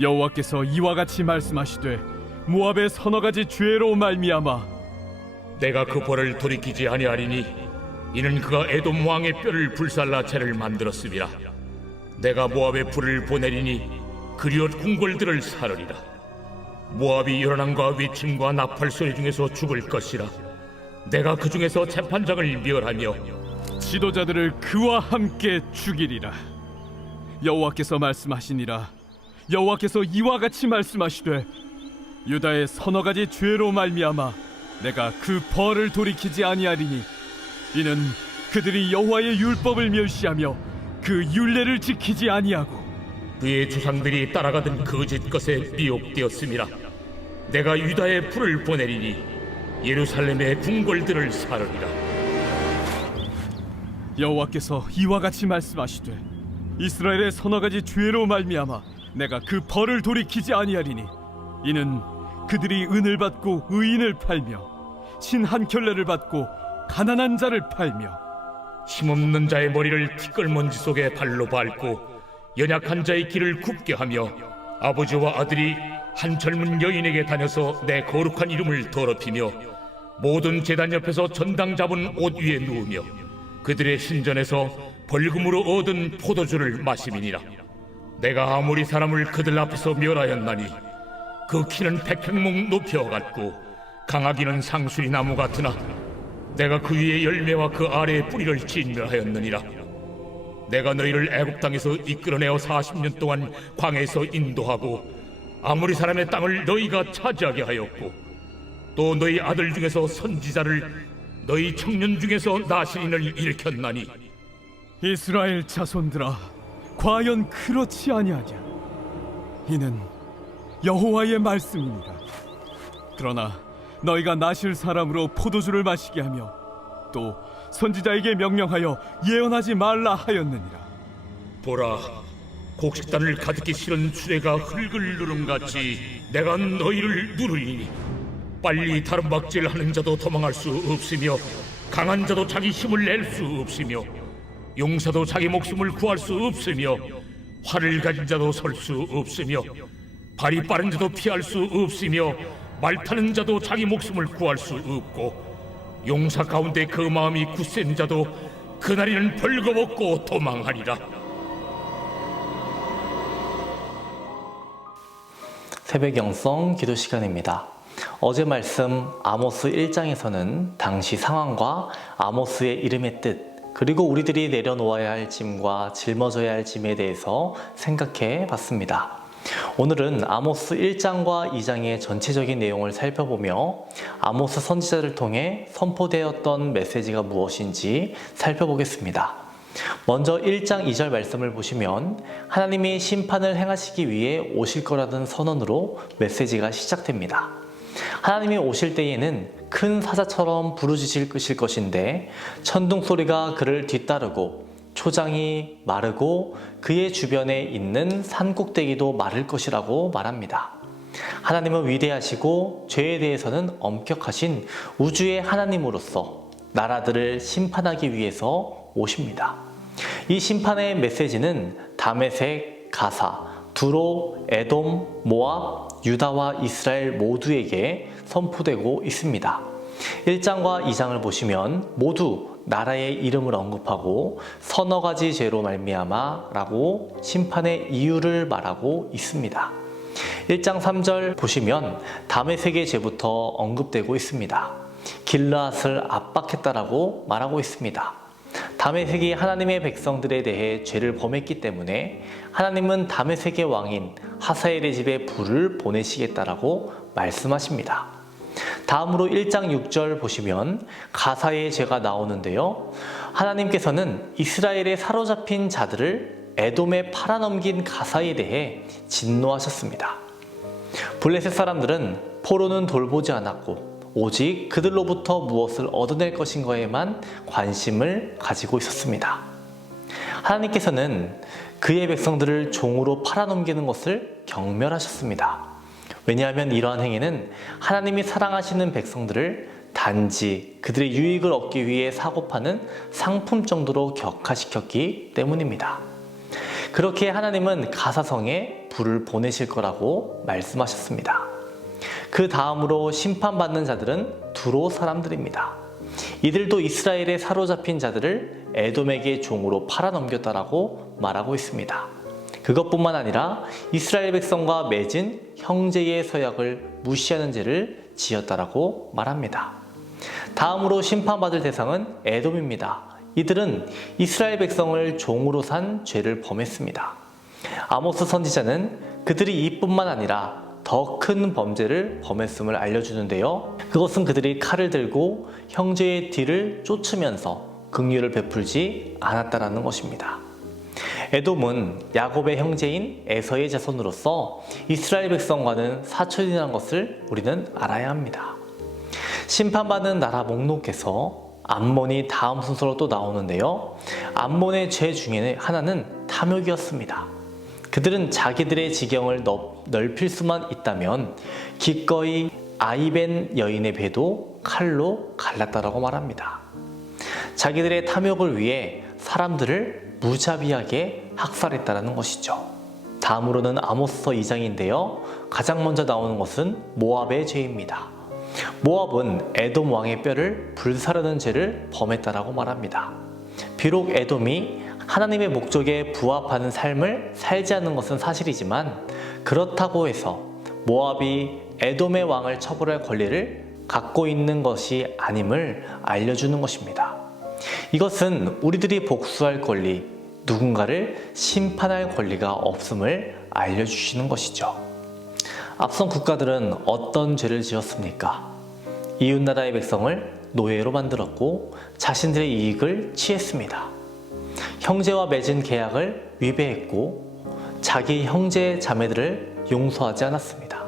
여호와께서 이와 같이 말씀하시되 모압의 서너 가지 죄로 말미암아 내가 그 벌을 돌이키지 아니하리니 이는 그가 에돔 왕의 뼈를 불살라 채를 만들었음이라. 내가 모압에 불을 보내리니 그리옷 궁궐들을 사르리라. 모압이 요란함과 외침과 나팔 소리 중에서 죽을 것이라. 내가 그 중에서 재판장을 멸하며 지도자들을 그와 함께 죽이리라. 여호와께서 말씀하시니라. 여호와께서 이와 같이 말씀하시되 유다의 서너 가지 죄로 말미암아 내가 그 벌을 돌이키지 아니하리니 이는 그들이 여호와의 율법을 멸시하며 그 율례를 지키지 아니하고 그의 조상들이 따라가던 거짓 것에 미혹되었음이라. 내가 유다에 불을 보내리니 예루살렘의 궁궐들을 사르리라. 여호와께서 이와 같이 말씀하시되 이스라엘의 서너 가지 죄로 말미암아 내가 그 벌을 돌이키지 아니하리니 이는 그들이 은을 받고 의인을 팔며 신 한 켤레를 받고 가난한 자를 팔며 힘없는 자의 머리를 티끌먼지 속에 발로 밟고 연약한 자의 길을 굽게 하며 아버지와 아들이 한 젊은 여인에게 다녀서 내 거룩한 이름을 더럽히며 모든 제단 옆에서 전당 잡은 옷 위에 누우며 그들의 신전에서 벌금으로 얻은 포도주를 마심이니라. 내가 아무리 사람을 그들 앞에서 멸하였나니 그 키는 백행목 높여 같고 강하기는 상수리 나무 같으나 내가 그 위에 열매와 그 아래에 뿌리를 진멸하였느니라. 내가 너희를 애굽 땅에서 이끌어내어 40년 동안 광야에서 인도하고 아무리 사람의 땅을 너희가 차지하게 하였고 또 너희 아들 중에서 선지자를 너희 청년 중에서 나시린을 일으켰나니 이스라엘 자손들아 과연 그렇지 아니하냐. 이는 여호와의 말씀이니라. 그러나 너희가 나실 사람으로 포도주를 마시게 하며 또 선지자에게 명령하여 예언하지 말라 하였느니라. 보라, 곡식단을 가득히 실은 수레가 흙을 누름같이 내가 너희를 누르리니 빨리 다름박질하는 자도 도망할 수 없으며 강한 자도 자기 힘을 낼 수 없으며 용사도 자기 목숨을 구할 수 없으며 활을 가진 자도 설 수 없으며 발이 빠른 자도 피할 수 없으며 말 타는 자도 자기 목숨을 구할 수 없고 용사 가운데 그 마음이 굳센 자도 그날에는 벌거벗고 도망하리라. 새벽 영성 기도 시간입니다. 어제 말씀 아모스 1장에서는 당시 상황과 아모스의 이름의 뜻 그리고 우리들이 내려놓아야 할 짐과 짊어져야 할 짐에 대해서 생각해 봤습니다. 오늘은 아모스 1장과 2장의 전체적인 내용을 살펴보며 아모스 선지자를 통해 선포되었던 메시지가 무엇인지 살펴보겠습니다. 먼저 1장 2절 말씀을 보시면 하나님이 심판을 행하시기 위해 오실 거라는 선언으로 메시지가 시작됩니다. 하나님이 오실 때에는 큰 사자처럼 부르짖으실 것인데 천둥 소리가 그를 뒤따르고 초장이 마르고 그의 주변에 있는 산꼭대기도 마를 것이라고 말합니다. 하나님은 위대하시고 죄에 대해서는 엄격하신 우주의 하나님으로서 나라들을 심판하기 위해서 오십니다. 이 심판의 메시지는 다메섹, 가사, 두로, 에돔, 모압, 유다와 이스라엘 모두에게 선포되고 있습니다. 1장과 2장을 보시면 모두 나라의 이름을 언급하고 서너 가지 죄로 말미암아 라고 심판의 이유를 말하고 있습니다. 1장 3절 보시면 다메섹의 죄부터 언급되고 있습니다. 길르앗을 압박했다라고 말하고 있습니다. 다메섹이 하나님의 백성들에 대해 죄를 범했기 때문에 하나님은 다메섹의 왕인 하사엘의 집에 불을 보내시겠다라고 말씀하십니다. 다음으로 1장 6절 보시면 가사의 죄가 나오는데요. 하나님께서는 이스라엘에 사로잡힌 자들을 에돔에 팔아넘긴 가사에 대해 진노하셨습니다. 블레셋 사람들은 포로는 돌보지 않았고 오직 그들로부터 무엇을 얻어낼 것인 거에만 관심을 가지고 있었습니다. 하나님께서는 그의 백성들을 종으로 팔아넘기는 것을 경멸하셨습니다. 왜냐하면 이러한 행위는 하나님이 사랑하시는 백성들을 단지 그들의 유익을 얻기 위해 사고 파는 상품 정도로 격화시켰기 때문입니다. 그렇게 하나님은 가사성에 불을 보내실 거라고 말씀하셨습니다. 그 다음으로 심판받는 자들은 두로 사람들입니다. 이들도 이스라엘에 사로잡힌 자들을 에돔에게 종으로 팔아넘겼다라고 말하고 있습니다. 그것뿐만 아니라 이스라엘 백성과 맺은 형제의 서약을 무시하는 죄를 지었다라고 말합니다. 다음으로 심판받을 대상은 에돔입니다. 이들은 이스라엘 백성을 종으로 산 죄를 범했습니다. 아모스 선지자는 그들이 이뿐만 아니라 더 큰 범죄를 범했음을 알려주는데요. 그것은 그들이 칼을 들고 형제의 뒤를 쫓으면서 긍휼을 베풀지 않았다라는 것입니다. 에돔은 야곱의 형제인 에서의 자손으로서 이스라엘 백성과는 사촌이라는 것을 우리는 알아야 합니다. 심판받는 나라 목록에서 암몬이 다음 순서로 또 나오는데요. 암몬의 죄 중에 하나는 탐욕이었습니다. 그들은 자기들의 지경을 넓힐 수만 있다면 기꺼이 아이벤 여인의 배도 칼로 갈랐다라고 말합니다. 자기들의 탐욕을 위해 사람들을 무자비하게 학살했다는 것이죠. 다음으로는 아모스서 2장인데요. 가장 먼저 나오는 것은 모압의 죄입니다. 모압은 에돔 왕의 뼈를 불사르는 죄를 범했다라고 말합니다. 비록 에돔이 하나님의 목적에 부합하는 삶을 살지 않는 것은 사실이지만 그렇다고 해서 모압이 에돔의 왕을 처벌할 권리를 갖고 있는 것이 아님을 알려주는 것입니다. 이것은 우리들이 복수할 권리, 누군가를 심판할 권리가 없음을 알려주시는 것이죠. 앞선 국가들은 어떤 죄를 지었습니까? 이웃나라의 백성을 노예로 만들었고 자신들의 이익을 취했습니다. 형제와 맺은 계약을 위배했고 자기 형제 자매들을 용서하지 않았습니다.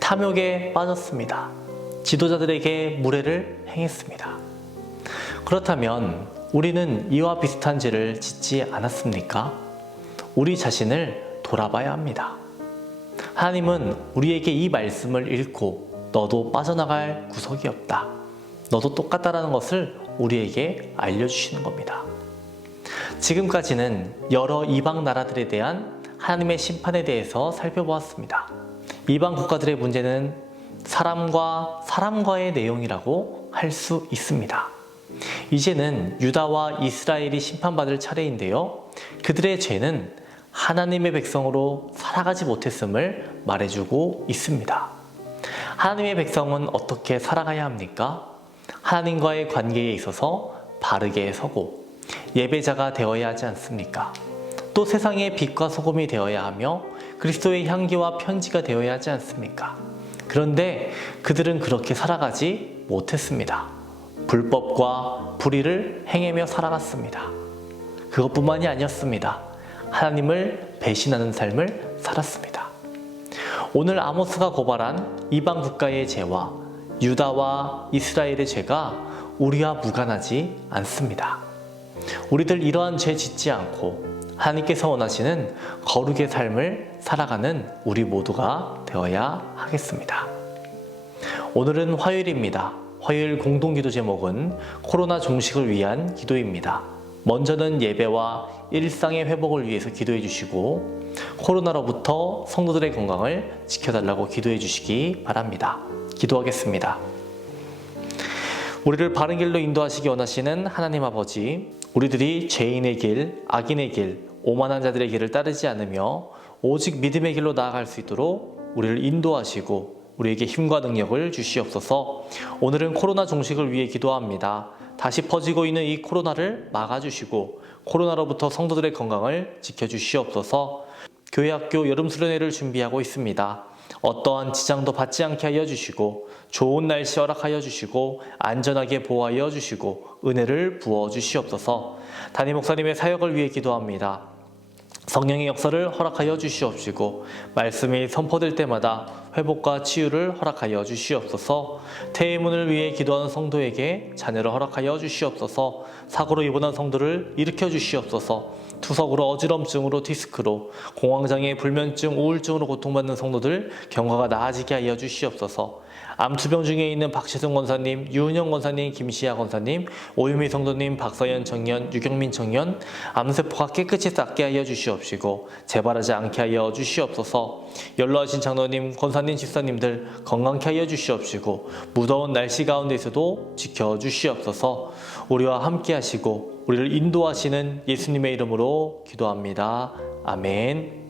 탐욕에 빠졌습니다. 지도자들에게 무례를 행했습니다. 그렇다면 우리는 이와 비슷한 죄를 짓지 않았습니까? 우리 자신을 돌아봐야 합니다. 하나님은 우리에게 이 말씀을 읽고 너도 빠져나갈 구석이 없다, 너도 똑같다라는 것을 우리에게 알려주시는 겁니다. 지금까지는 여러 이방 나라들에 대한 하나님의 심판에 대해서 살펴보았습니다. 이방 국가들의 문제는 사람과 사람과의 내용이라고 할 수 있습니다. 이제는 유다와 이스라엘이 심판받을 차례인데요. 그들의 죄는 하나님의 백성으로 살아가지 못했음을 말해주고 있습니다. 하나님의 백성은 어떻게 살아가야 합니까? 하나님과의 관계에 있어서 바르게 서고 예배자가 되어야 하지 않습니까? 또 세상의 빛과 소금이 되어야 하며 그리스도의 향기와 편지가 되어야 하지 않습니까? 그런데 그들은 그렇게 살아가지 못했습니다. 불법과 불의를 행하며 살아갔습니다. 그것뿐만이 아니었습니다. 하나님을 배신하는 삶을 살았습니다. 오늘 아모스가 고발한 이방 국가의 죄와 유다와 이스라엘의 죄가 우리와 무관하지 않습니다. 우리들 이러한 죄 짓지 않고 하나님께서 원하시는 거룩의 삶을 살아가는 우리 모두가 되어야 하겠습니다. 오늘은 화요일입니다. 화요일 공동기도 제목은 코로나 종식을 위한 기도입니다. 먼저는 예배와 일상의 회복을 위해서 기도해 주시고 코로나로부터 성도들의 건강을 지켜달라고 기도해 주시기 바랍니다. 기도하겠습니다. 우리를 바른 길로 인도하시기 원하시는 하나님 아버지, 우리들이 죄인의 길, 악인의 길, 오만한 자들의 길을 따르지 않으며 오직 믿음의 길로 나아갈 수 있도록 우리를 인도하시고 우리에게 힘과 능력을 주시옵소서. 오늘은 코로나 종식을 위해 기도합니다. 다시 퍼지고 있는 이 코로나를 막아주시고 코로나로부터 성도들의 건강을 지켜주시옵소서. 교회 학교 여름수련회를 준비하고 있습니다. 어떠한 지장도 받지 않게 하여 주시고 좋은 날씨 허락하여 주시고 안전하게 보호하여 주시고 은혜를 부어 주시옵소서. 담임 목사님의 사역을 위해 기도합니다. 성령의 역사를 허락하여 주시옵시고 말씀이 선포될 때마다 회복과 치유를 허락하여 주시옵소서. 퇴임문을 위해 기도하는 성도에게 자녀를 허락하여 주시옵소서. 사고로 입원한 성도를 일으켜 주시옵소서. 투석으로 어지럼증으로 디스크로 공황장애 불면증 우울증으로 고통받는 성도들 경과가 나아지게 하여 주시옵소서. 암투병 중에 있는 박시승 권사님, 유은영 권사님, 김시아 권사님, 오유미 성도님, 박서연 청년, 유경민 청년, 암세포가 깨끗이 낫게 하여 주시옵시고 재발하지 않게 하여 주시옵소서. 연로하신 장로님, 권사님, 집사님들 건강케 하여 주시옵시고 무더운 날씨 가운데서도 지켜 주시옵소서. 우리와 함께 하시고 우리를 인도하시는 예수님의 이름으로 기도합니다. 아멘.